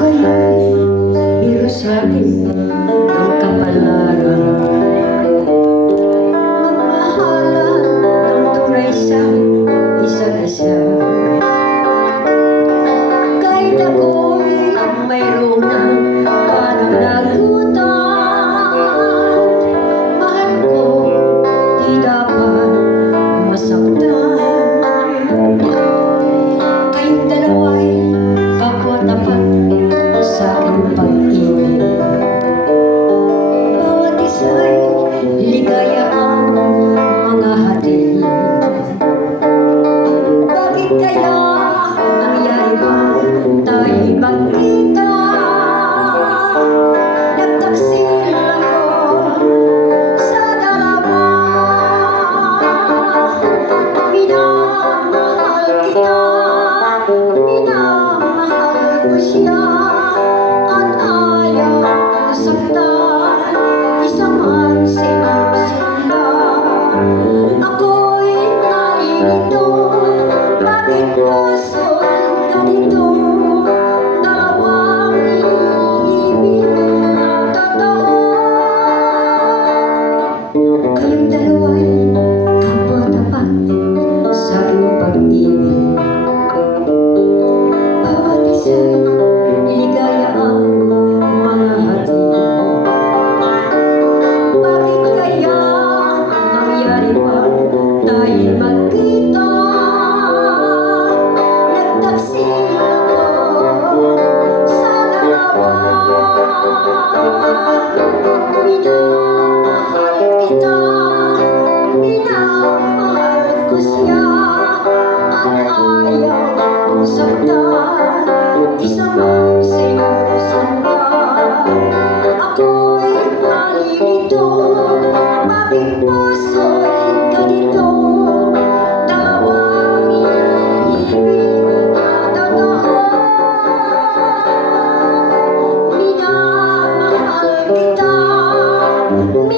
поколінь і росати. da nangyari pa tayo magkita Nagtaksil ako sa dalawa Minahal kita, minahal ko siya At ayaw kong saktan, isang siguro santan Ako'y nalilito, mabigpon